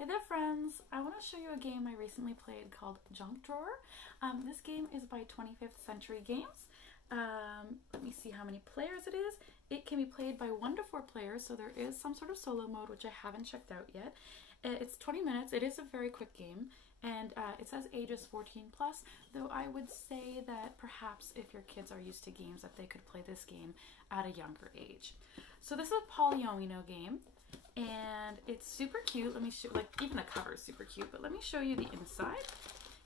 Hey there friends! I want to show you a game I recently played called Junk Drawer. This game is by 25th Century Games. Let me see how many players it is. It can be played by 1 to 4 players, so there is some sort of solo mode which I haven't checked out yet. It's 20 minutes. It is a very quick game, and it says ages 14 plus, though I would say that perhaps if your kids are used to games that they could play this game at a younger age. So this is a polyomino game. And it's super cute. Let me show, even the cover is super cute, but let me show you the inside.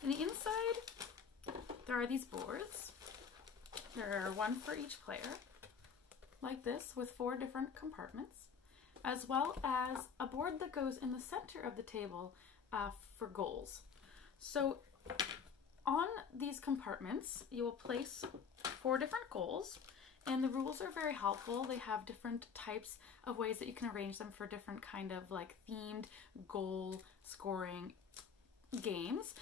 In the inside, there are these boards. There are 1 for each player, like this, with 4 different compartments, as well as a board that goes in the center of the table for goals. So on these compartments, you will place 4 different goals. And the rules are very helpful. They have different types of ways that you can arrange them for different kind of themed goal scoring games.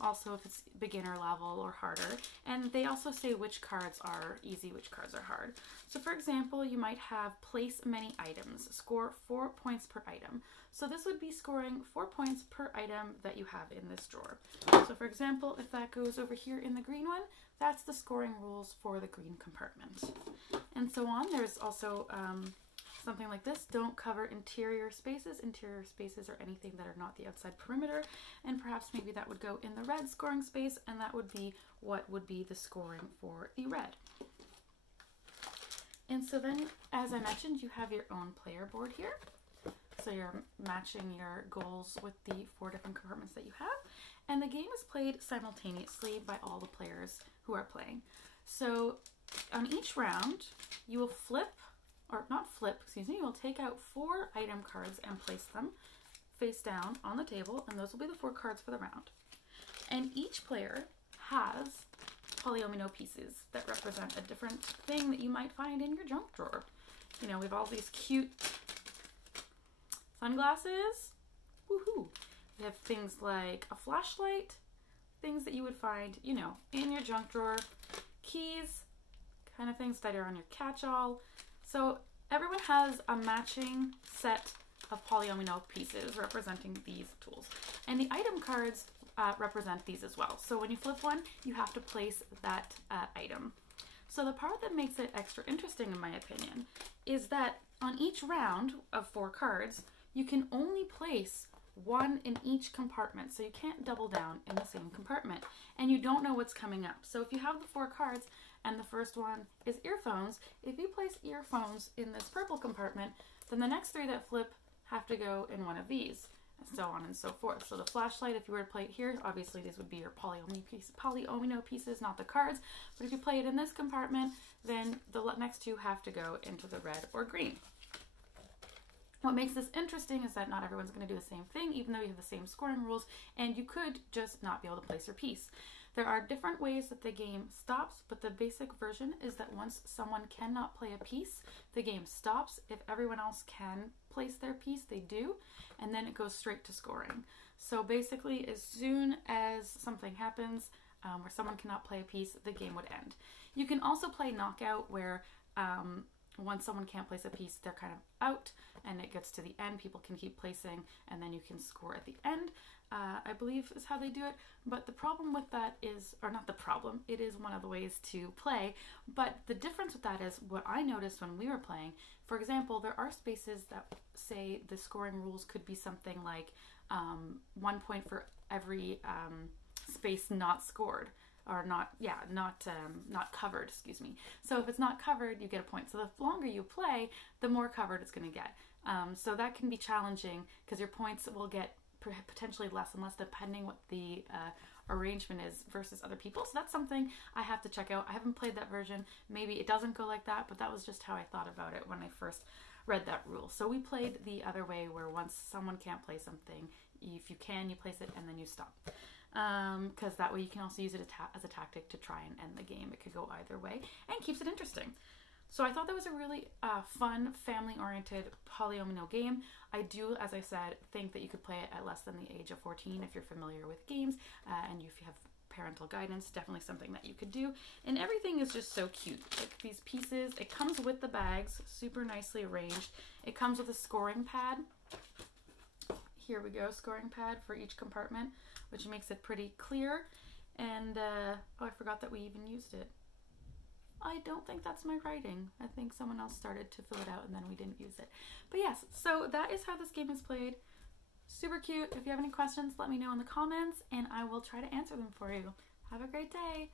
Also if it's beginner level or harder. And they also say which cards are easy, which cards are hard. So for example, you might have place many items, score 4 points per item. So this would be scoring 4 points per item that you have in this drawer. So for example, if that goes over here in the green one, that's the scoring rules for the green compartment. And so on. There's also something like this. Don't cover interior spaces. Interior spaces are anything that are not the outside perimeter. And perhaps maybe that would go in the red scoring space, and that would be what would be the scoring for the red. And so then, as I mentioned, you have your own player board here. So you're matching your goals with the 4 different compartments that you have. And the game is played simultaneously by all the players who are playing. So on each round, you will you will take out 4 item cards and place them face down on the table, and those will be the 4 cards for the round. And each player has polyomino pieces that represent a different thing that you might find in your junk drawer. You know, we have all these cute sunglasses. Woohoo! We have things like a flashlight, things that you would find, you know, in your junk drawer, keys, kind of things that are on your catch-all. So everyone has a matching set of polyomino pieces representing these tools. And the item cards represent these as well. So when you flip one, you have to place that item. So the part that makes it extra interesting, in my opinion, is that on each round of 4 cards, you can only place 1 in each compartment. So you can't double down in the same compartment, and you don't know what's coming up. So if you have the 4 cards and the first one is earphones, if you place earphones in this purple compartment, then the next 3 that flip have to go in one of these, and so on and so forth. So the flashlight, if you were to play it here, obviously these would be your polyomino pieces, not the cards. But if you play it in this compartment, then the next 2 have to go into the red or green. What makes this interesting is that not everyone's going to do the same thing, even though you have the same scoring rules, and you could just not be able to place your piece. There are different ways that the game stops, but the basic version is that once someone cannot play a piece, the game stops. If everyone else can place their piece, they do, and then it goes straight to scoring. So basically, as soon as something happens where someone cannot play a piece, the game would end. You can also play knockout, where once someone can't place a piece, they're kind of out, and it gets to the end. People can keep placing, and then you can score at the end, I believe is how they do it. But the problem with that is, or not the problem, it is one of the ways to play, but the difference with that is what I noticed when we were playing. For example, there are spaces that say the scoring rules could be something like 1 point for every space not scored. Or not covered, excuse me. So if it's not covered, you get a point. So the longer you play, the more covered it's going to get. So that can be challenging because your points will get potentially less and less depending what the arrangement is versus other people. So that's something I have to check out. I haven't played that version. Maybe it doesn't go like that, but that was just how I thought about it when I first read that rule. So we played the other way, where once someone can't play something, if you can, you place it and then you stop. Because that way you can also use it as a tactic to try and end the game. It could go either way and keeps it interesting. So I thought that was a really fun, family-oriented polyomino game. I do, as I said, think that you could play it at less than the age of 14 if you're familiar with games, and if you have parental guidance, definitely something that you could do. And everything is just so cute. Like these pieces, it comes with the bags, super nicely arranged. It comes with a scoring pad here we go, scoring pad for each compartment, which makes it pretty clear. And oh, I forgot that we even used it. I don't think that's my writing. I think someone else started to fill it out and then we didn't use it. But yes, so that is how this game is played. Super cute. If you have any questions, let me know in the comments and I will try to answer them for you. Have a great day.